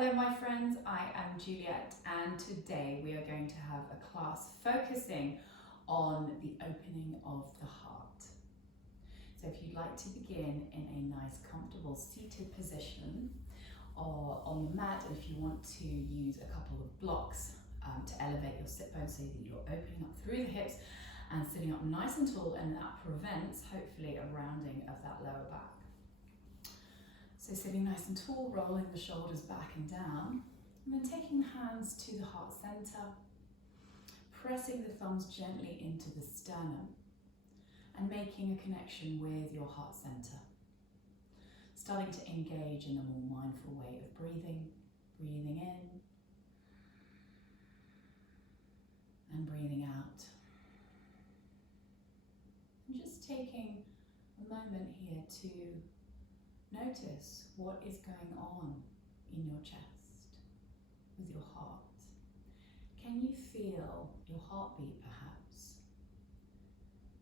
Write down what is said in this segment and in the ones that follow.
Hello my friends, I am Juliet and today we are going to have a class focusing on the opening of the heart. So if you'd like to begin in a nice comfortable seated position or on the mat, and if you want to use a couple of blocks to elevate your sit bones so that you're opening up through the hips and sitting up nice and tall, and that prevents hopefully a rounding of that lower back. So sitting nice and tall, rolling the shoulders back and down, and then taking the hands to the heart center, pressing the thumbs gently into the sternum and making a connection with your heart center. Starting to engage in a more mindful way of breathing, breathing in and breathing out. And just taking a moment here to notice what is going on in your chest with your heart. Can you feel your heartbeat perhaps?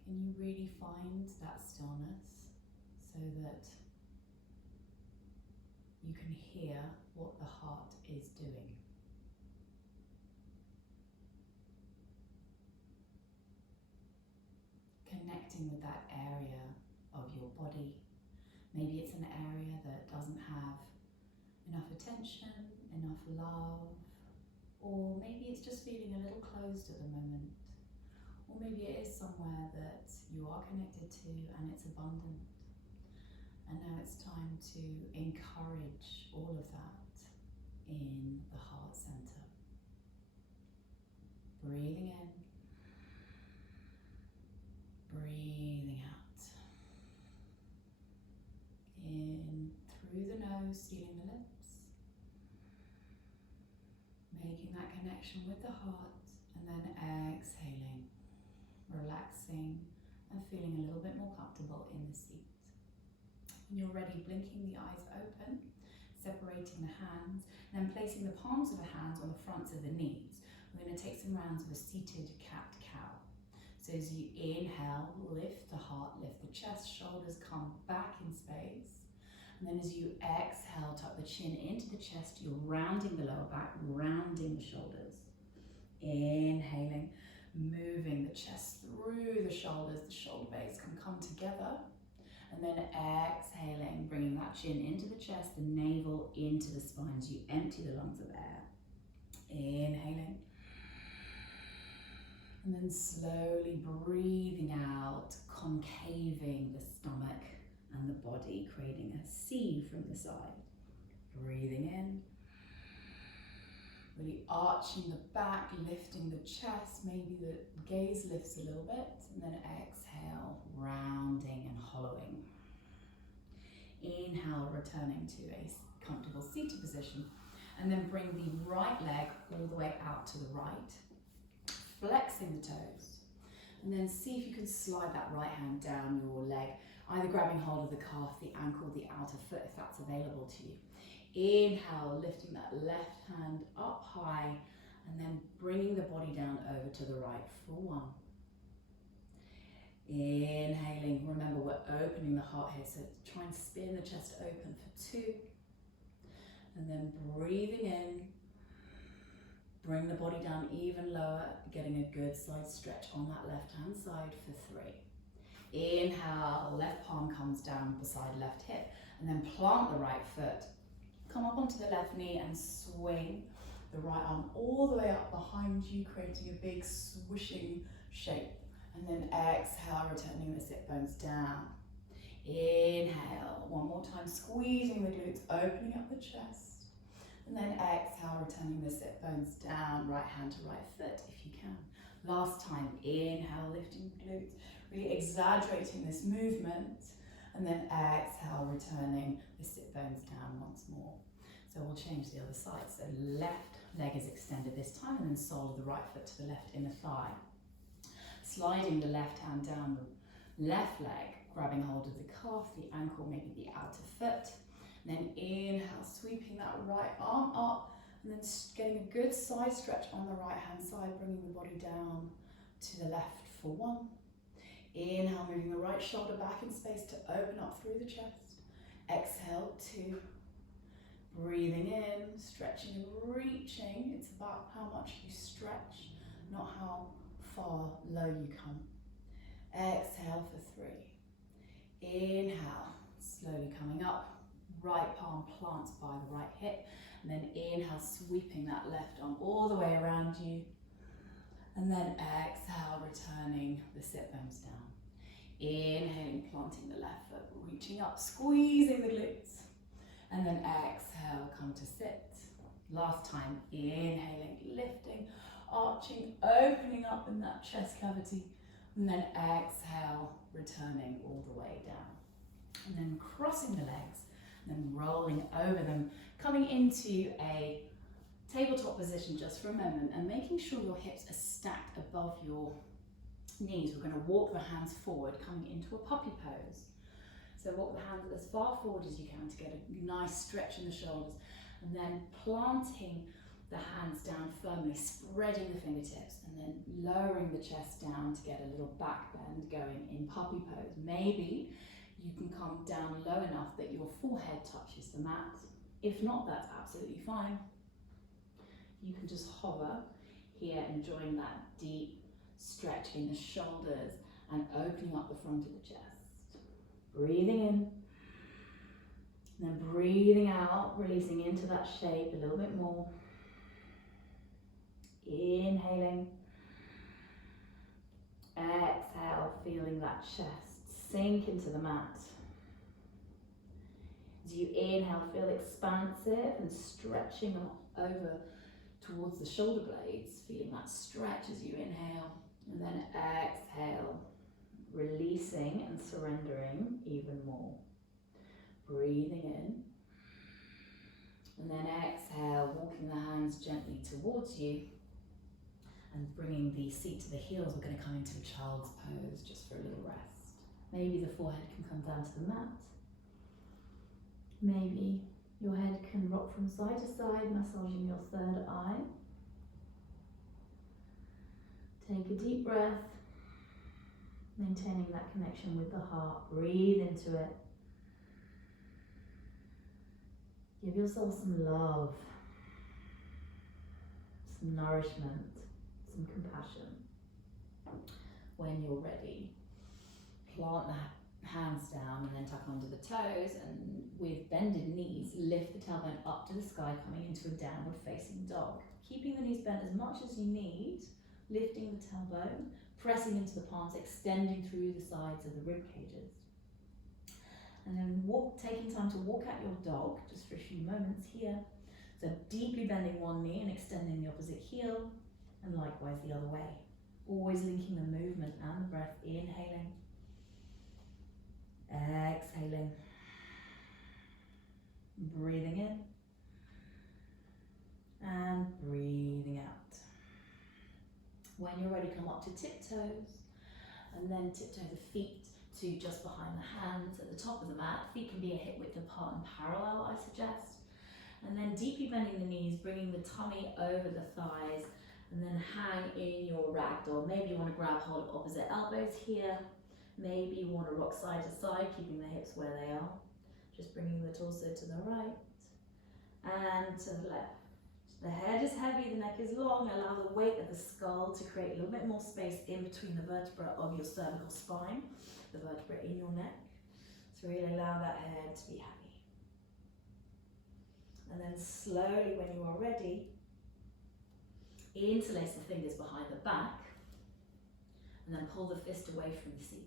Can you really find that stillness so that you can hear what the heart is doing? Connecting with that area of your body. Maybe it's an area that doesn't have enough attention, enough love, or maybe it's just feeling a little closed at the moment. Or maybe it is somewhere that you are connected to and it's abundant. And now it's time to encourage all of that in the heart center. Breathing in, breathing out. In through the nose, sealing the lips, making that connection with the heart, and then exhaling, relaxing and feeling a little bit more comfortable in the seat. When you're ready, blinking the eyes open, separating the hands, and then placing the palms of the hands on the fronts of the knees. We're going to take some rounds of a seated cat-cow. So as you inhale, lift the heart, lift the chest, shoulders come back in space. And then as you exhale, tuck the chin into the chest, you're rounding the lower back, rounding the shoulders. Inhaling, moving the chest through the shoulders, the shoulder blades can come together. And then exhaling, bringing that chin into the chest, the navel into the spine as you empty the lungs of air. Inhaling. And then slowly breathing out, concaving the stomach and the body, creating a C from the side. Breathing in, really arching the back, lifting the chest, maybe the gaze lifts a little bit, and then exhale, rounding and hollowing. Inhale, returning to a comfortable seated position, and then bring the right leg all the way out to the right, flexing the toes, and then see if you can slide that right hand down your leg, either grabbing hold of the calf, the ankle, the outer foot if that's available to you. Inhale, lifting that left hand up high, and then bringing the body down over to the right for 1. Inhaling, remember we're opening the heart here, so try and spin the chest open for 2. And then breathing in, bring the body down even lower, getting a good side stretch on that left hand side for 3. Inhale, left palm comes down beside left hip, and then plant the right foot. Come up onto the left knee and swing the right arm all the way up behind you, creating a big swishing shape. And then exhale, returning the sit bones down. Inhale, one more time, squeezing the glutes, opening up the chest. And then exhale, returning the sit bones down, right hand to right foot if you can. Last time, inhale, lifting the glutes, really exaggerating this movement. And then exhale, returning the sit bones down once more. So we'll change the other side. So left leg is extended this time, and then sole of the right foot to the left inner thigh. Sliding the left hand down the left leg, grabbing hold of the calf, the ankle, maybe the outer foot. And then inhale, sweeping that right arm up, and then getting a good side stretch on the right hand side, bringing the body down to the left for 1. Inhale, moving the right shoulder back in space to open up through the chest. Exhale, 2. Breathing in, stretching and reaching. It's about how much you stretch, not how far low you come. Exhale for 3. Inhale, slowly coming up. Right palm plants by the right hip. And then inhale, sweeping that left arm all the way around you. And then exhale, returning the sit bones down. Inhaling, planting the left foot, reaching up, squeezing the glutes. And then exhale, come to sit. Last time, inhaling, lifting, arching, opening up in that chest cavity. And then exhale, returning all the way down. And then crossing the legs, and then rolling over them, coming into a tabletop position just for a moment and making sure your hips are stacked above your knees. We're going to walk the hands forward, coming into a puppy pose. So walk the hands as far forward as you can to get a nice stretch in the shoulders, and then planting the hands down firmly, spreading the fingertips, and then lowering the chest down to get a little back bend going in puppy pose. Maybe you can come down low enough that your forehead touches the mat. If not, that's absolutely fine. You can just hover here, enjoying that deep stretch in the shoulders and opening up the front of the chest. Breathing in, and then breathing out, releasing into that shape a little bit more. Inhaling, exhale, feeling that chest sink into the mat. As you inhale, feel expansive and stretching over towards the shoulder blades, feeling that stretch as you inhale, and then exhale, releasing and surrendering even more. Breathing in, and then exhale, walking the hands gently towards you and bringing the seat to the heels. We're going to come into a child's pose just for a little rest. Maybe the forehead can come down to the mat. Maybe your head can rock from side to side, massaging your third eye. Take a deep breath, maintaining that connection with the heart. Breathe into it. Give yourself some love, some nourishment, some compassion. When you're ready, plant the hands down and then tuck under the toes, and with bended knees, lift the tailbone up to the sky, coming into a downward facing dog. Keeping the knees bent as much as you need, lifting the tailbone, pressing into the palms, extending through the sides of the rib cages. And then taking time to walk out your dog, just for a few moments here. So deeply bending one knee and extending the opposite heel, and likewise the other way. Always linking the movement and the breath, inhaling, exhaling, breathing in, and breathing out. When you're ready, come up to tiptoes, and then tiptoe the feet to just behind the hands at the top of the mat. Feet can be a hip width apart and parallel, I suggest. And then deeply bending the knees, bringing the tummy over the thighs, and then hang in your ragdoll. Maybe you want to grab hold of opposite elbows here. Maybe you want to rock side to side, keeping the hips where they are. Just bringing the torso to the right and to the left. The head is heavy, the neck is long. Allow the weight of the skull to create a little bit more space in between the vertebra of your cervical spine, the vertebra in your neck. So really allow that head to be heavy. And then slowly, when you are ready, interlace the fingers behind the back, and then pull the fist away from the seat.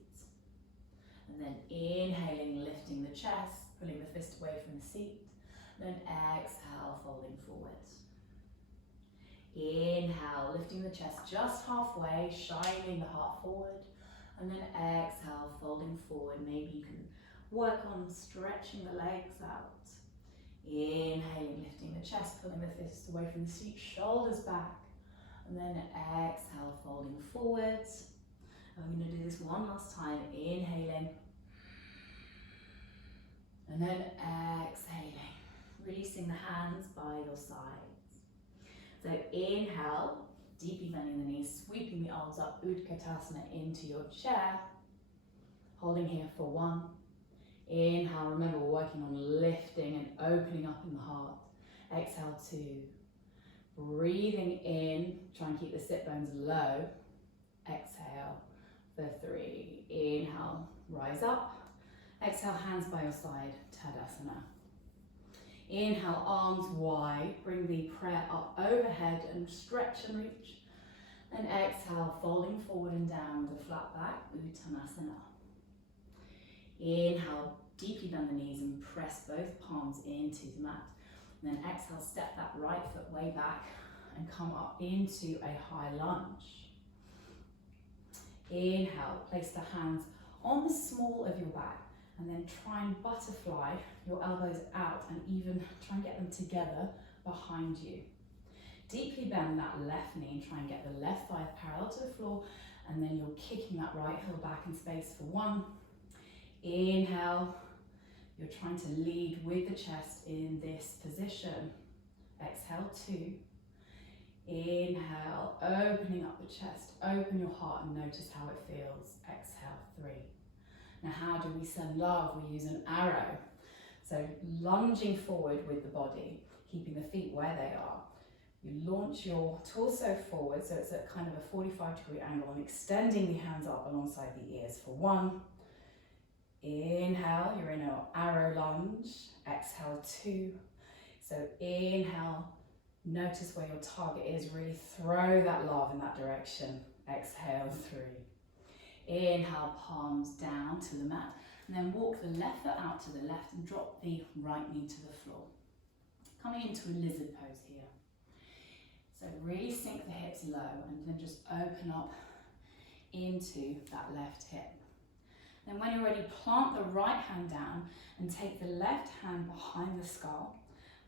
And then inhaling, lifting the chest, pulling the fist away from the seat. Then exhale, folding forward. Inhale, lifting the chest just halfway, shining the heart forward. And then exhale, folding forward. Maybe you can work on stretching the legs out. Inhaling, lifting the chest, pulling the fist away from the seat, shoulders back. And then exhale, folding forward. I'm going to do this one last time. Inhaling. And then exhaling, releasing the hands by your sides. So inhale, deeply bending the knees, sweeping the arms up, Utkatasana into your chair. Holding here for 1. Inhale, remember we're working on lifting and opening up in the heart. Exhale, 2. Breathing in, try and keep the sit bones low. Exhale for 3. Inhale, rise up. Exhale, hands by your side, Tadasana. Inhale, arms wide, bring the prayer up overhead and stretch and reach. And exhale, folding forward and down with a flat back, Uttanasana. Inhale, deeply bend the knees and press both palms into the mat. And then exhale, step that right foot way back and come up into a high lunge. Inhale, place the hands on the small of your back and then try and butterfly your elbows out and even try and get them together behind you. Deeply bend that left knee and try and get the left thigh parallel to the floor, and then you're kicking that right heel back in space for 1. Inhale, you're trying to lead with the chest in this position. Exhale, 2. Inhale, opening up the chest, open your heart and notice how it feels. Exhale, 3. Now how do we send love? We use an arrow. So lunging forward with the body, keeping the feet where they are. You launch your torso forward, so it's at kind of a 45-degree angle, and extending the hands up alongside the ears for 1. Inhale, you're in an arrow lunge. Exhale, 2. So inhale, notice where your target is, really throw that love in that direction. Exhale, 3. Inhale, palms down to the mat, and then walk the left foot out to the left and drop the right knee to the floor. Coming into a lizard pose here. So really sink the hips low and then just open up into that left hip. Then when you're ready, plant the right hand down and take the left hand behind the skull.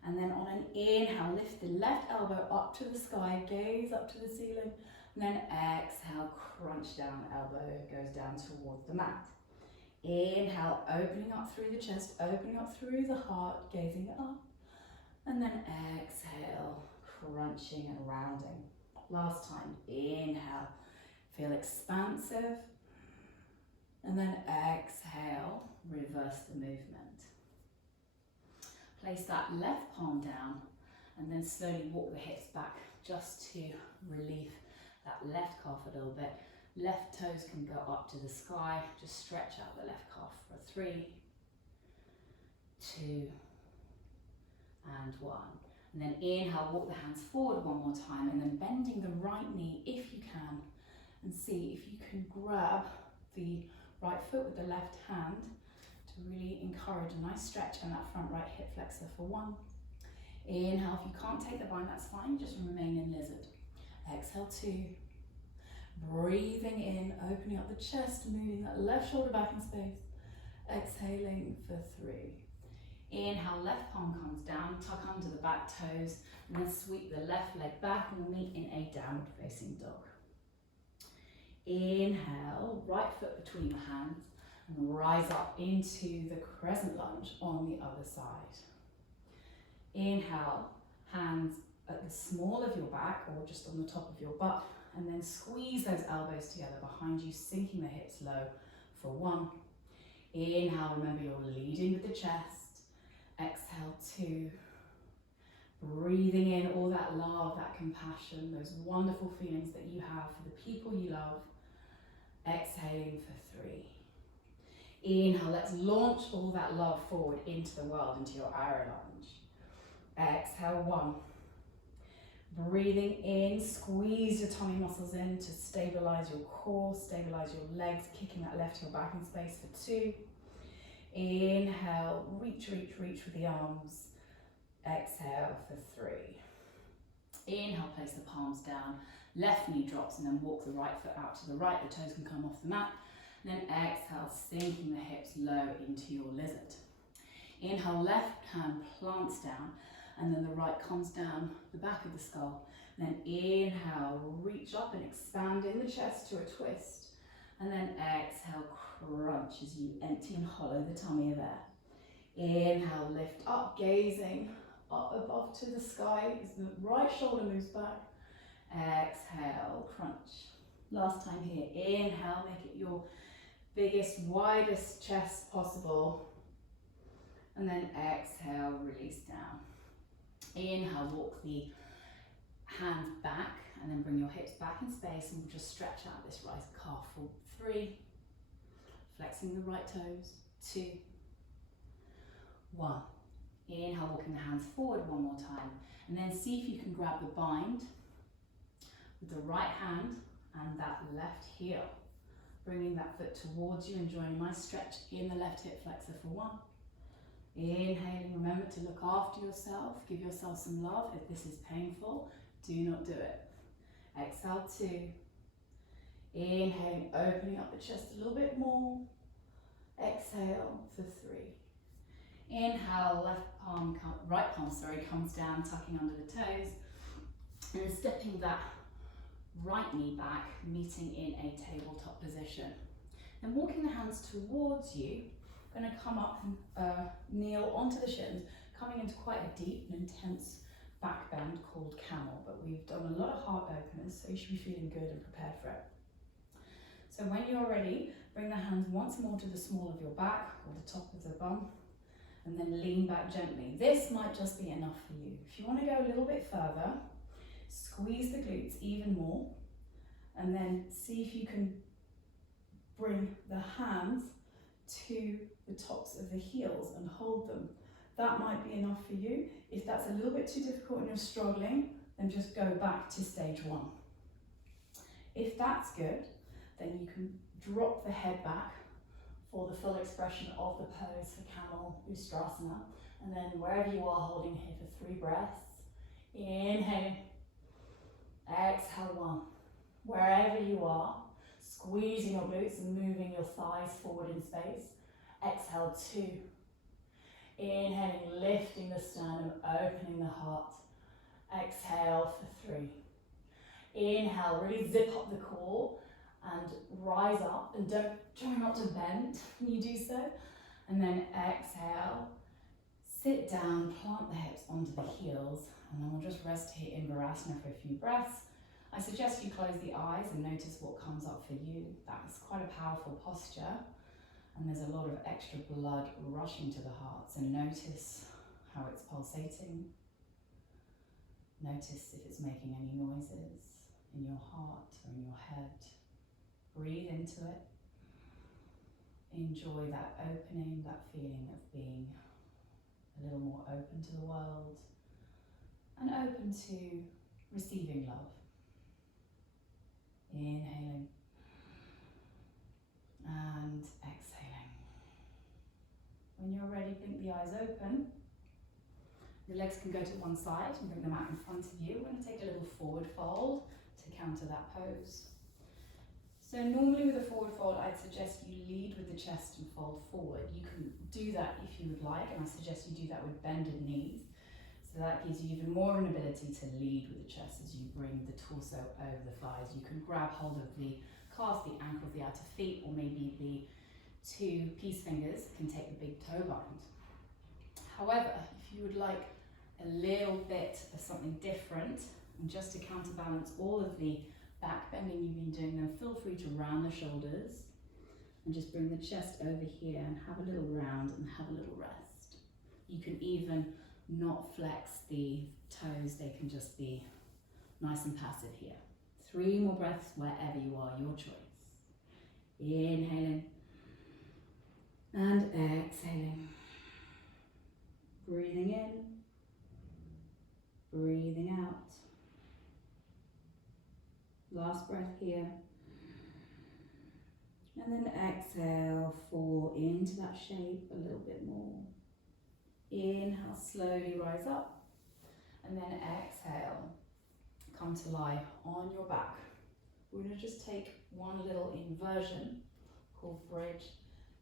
And then on an inhale, lift the left elbow up to the sky, gaze up to the ceiling. And then exhale, crunch down, elbow goes down towards the mat. Inhale, opening up through the chest, opening up through the heart, gazing up. And then exhale, crunching and rounding. Last time, inhale, feel expansive. And then exhale, reverse the movement. Place that left palm down and then slowly walk the hips back just to relieve that left calf a little bit. Left toes can go up to the sky. Just stretch out the left calf for 3, 2, and 1. And then inhale, walk the hands forward 1 more time, and then bending the right knee if you can, and see if you can grab the right foot with the left hand to really encourage a nice stretch and that front right hip flexor for 1. Inhale, if you can't take the bind, that's fine, just remain in lizard. Exhale, 2. Breathing in, opening up the chest, moving that left shoulder back in space. Exhaling for 3. Inhale, left palm comes down, tuck under the back toes, and then sweep the left leg back and we'll meet in a downward facing dog. Inhale, right foot between the hands, and rise up into the crescent lunge on the other side. Inhale, hands at the small of your back or just on the top of your butt, and then squeeze those elbows together behind you, sinking the hips low for 1. Inhale, remember you're leading with the chest. Exhale, 2. Breathing in all that love, that compassion, those wonderful feelings that you have for the people you love. Exhaling for 3. Inhale, let's launch all that love forward into the world, into your arrow lunge. Exhale, 1. Breathing in, squeeze your tummy muscles in to stabilize your core, stabilize your legs, kicking that left heel back in space for 2. Inhale, reach, reach, reach with the arms. Exhale for 3. Inhale, place the palms down, left knee drops, and then walk the right foot out to the right, the toes can come off the mat. And then exhale, sinking the hips low into your lizard. Inhale, left hand plants down, and then the right comes down the back of the skull. And then inhale, reach up and expand in the chest to a twist. And then exhale, crunch as you empty and hollow the tummy of air. Inhale, lift up, gazing up above to the sky as the right shoulder moves back. Exhale, crunch. Last time here, inhale, make it your biggest, widest chest possible. And then exhale, release down. Inhale, walk the hands back and then bring your hips back in space, and we'll just stretch out this right calf for 3, flexing the right toes, 2, 1. Inhale, walking the hands forward one more time, and then see if you can grab the bind with the right hand and that left heel, bringing that foot towards you and joining my stretch in the left hip flexor for 1. Inhaling, remember to look after yourself, give yourself some love. If this is painful, do not do it. Exhale, 2. Inhaling, opening up the chest a little bit more. Exhale for 3. Inhale, right palm comes down, tucking under the toes, and stepping that right knee back, meeting in a tabletop position. Then walking the hands towards you, going to come up and kneel onto the shins, coming into quite a deep and intense back bend called camel, but we've done a lot of heart openers, so you should be feeling good and prepared for it. So when you're ready, bring the hands once more to the small of your back or the top of the bum, and then lean back gently. This might just be enough for you. If you want to go a little bit further, squeeze the glutes even more, and then see if you can bring the hands to the tops of the heels and hold them. That might be enough for you. If that's a little bit too difficult and you're struggling, then just go back to stage 1. If that's good, then you can drop the head back for the full expression of the pose for Camel Ustrasana. And then wherever you are, holding here for 3 breaths. Inhale, exhale 1. Wherever you are, squeezing your glutes and moving your thighs forward in space. Exhale, 2. Inhaling, lifting the sternum, opening the heart. Exhale for 3. Inhale, really zip up the core and rise up, and try not to bend when you do so. And then exhale, sit down, plant the hips onto the heels, and then we'll just rest here in Virasana for a few breaths. I suggest you close the eyes and notice what comes up for you. That's quite a powerful posture, and there's a lot of extra blood rushing to the heart, so notice how it's pulsating. Notice if it's making any noises in your heart or in your head. Breathe into it. Enjoy that opening, that feeling of being a little more open to the world and open to receiving love. Inhaling and exhaling. When you're ready, blink the eyes open. The legs can go to one side and bring them out in front of you. We're going to take a little forward fold to counter that pose. So normally with a forward fold, I'd suggest you lead with the chest and fold forward. You can do that if you would like, and I suggest you do that with bended knees. So that gives you even more of an ability to lead with the chest as you bring the torso over the thighs. You can grab hold of the calves, the ankles, the outer feet, or maybe the 2 peace fingers can take the big toe bind. However, if you would like a little bit of something different, and just to counterbalance all of the back bending you've been doing, then feel free to round the shoulders and just bring the chest over here and have a little round and have a little rest. You can even not flex the toes, they can just be nice and passive here. 3 more breaths wherever you are, your choice. Inhaling and exhaling. Breathing in, breathing out. Last breath here. And then exhale, fall into that shape a little bit more. Inhale, slowly rise up. And then exhale, come to lie on your back. We're going to just take one little inversion called bridge.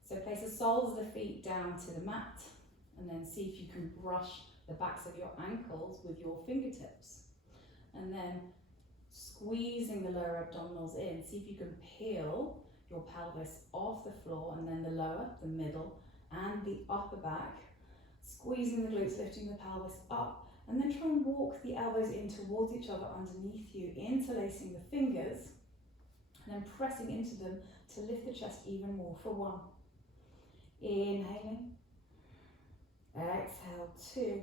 So place the soles of the feet down to the mat, and then see if you can brush the backs of your ankles with your fingertips. And then squeezing the lower abdominals in, see if you can peel your pelvis off the floor, and then the lower, the middle, and the upper back. Squeezing the glutes, lifting the pelvis up, and then try and walk the elbows in towards each other underneath you, interlacing the fingers, and then pressing into them to lift the chest even more for 1. Inhaling Exhale, 2.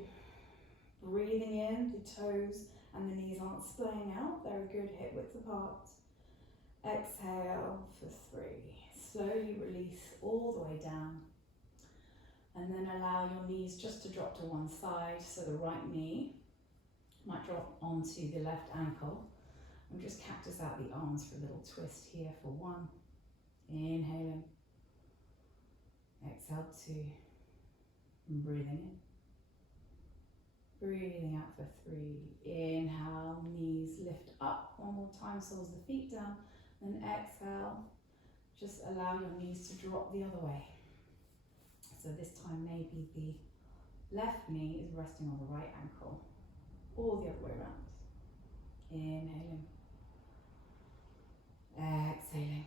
Breathing in, the toes and the knees aren't splaying out, they're a good hip width apart. Exhale for 3. Slowly release all the way down. And then allow your knees just to drop to one side, so the right knee might drop onto the left ankle. And just cactus out the arms for a little twist here for 1. Inhaling. Exhale, 2. And breathing in. Breathing out for 3. Inhale, knees lift up. One more time, soles the feet down. Then exhale, just allow your knees to drop the other way. So this time maybe the left knee is resting on the right ankle, or the other way around. Inhaling. Exhaling.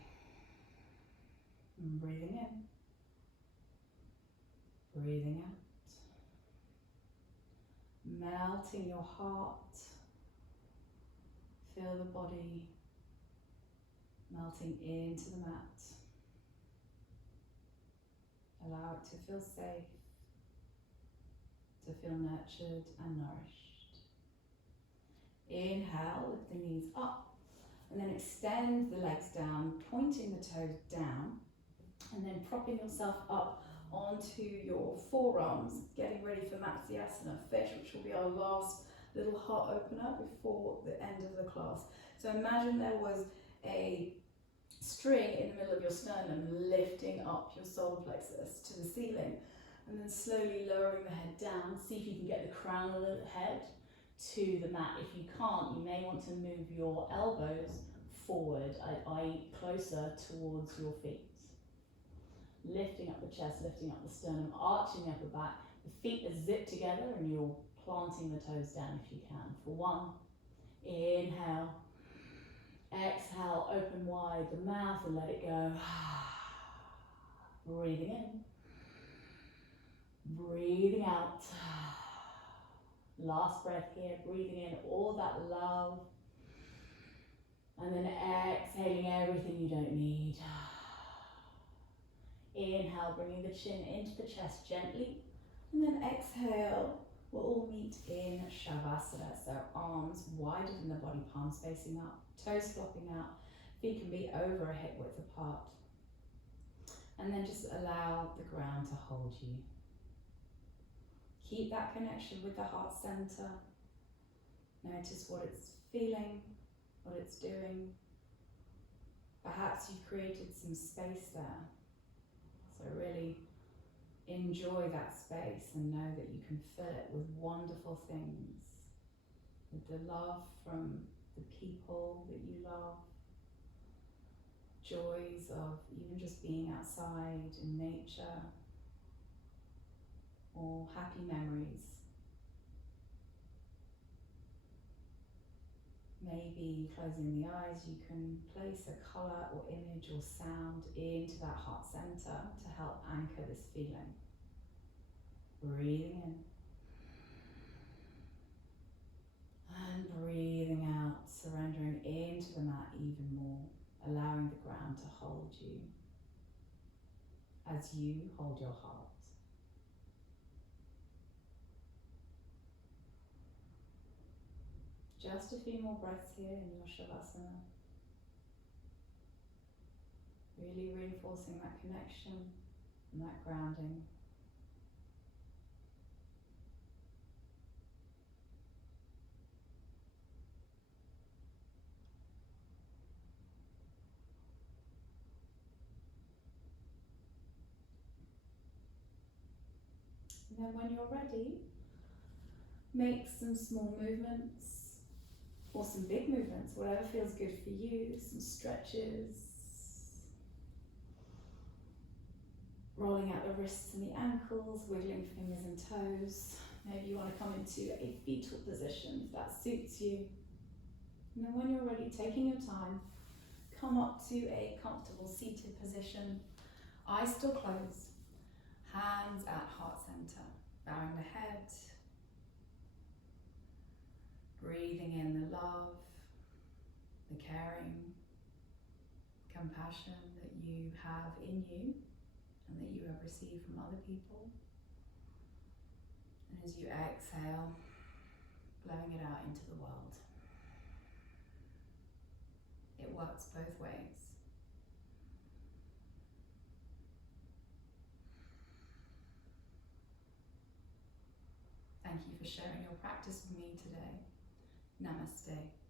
And breathing in. Breathing out. Melting your heart. Feel the body melting into the mat. Allow it to feel safe, to feel nurtured and nourished. Inhale, lift the knees up, and then extend the legs down, pointing the toes down, and then propping yourself up onto your forearms, getting ready for Matsyasana Fish, which will be our last little heart opener before the end of the class. So imagine there was a string in the middle of your sternum, lifting up your solar plexus to the ceiling, and then slowly lowering the head down. See if you can get the crown of the head to the mat. If you can't, you may want to move your elbows forward, i.e. closer towards your feet. Lifting up the chest, lifting up the sternum, arching the upper back. The feet are zipped together and you're planting the toes down if you can. For 1, inhale. Exhale, open wide the mouth and let it go. Breathing in. Breathing out. Last breath here, breathing in all that love. And then exhaling everything you don't need. Inhale, bringing the chin into the chest gently. And then exhale, we'll all meet in Shavasana. So arms wider than the body, palms facing up, toes flopping out, feet can be over a hip width apart. And then just allow the ground to hold you. Keep that connection with the heart center. Notice what it's feeling, what it's doing. Perhaps you've created some space there. So really enjoy that space and know that you can fill it with wonderful things, with the love from the people that you love, joys of even just being outside in nature, or happy memories. Maybe closing the eyes, you can place a colour or image or sound into that heart centre to help anchor this feeling. Breathing in. And breathing out, surrendering into the mat even more, allowing the ground to hold you as you hold your heart. Just a few more breaths here in your Shavasana. Really reinforcing that connection and that grounding. And then when you're ready, make some small movements or some big movements, whatever feels good for you. Some stretches, rolling out the wrists and the ankles, wiggling fingers and toes. Maybe you want to come into a fetal position if that suits you. And then when you're ready, taking your time, come up to a comfortable seated position, eyes still closed, hands at heart center, bowing the head, breathing in the love, the caring, compassion that you have in you and that you have received from other people. And as you exhale, blowing it out into the world. It works both ways. Thank you for sharing your practice with me today. Namaste.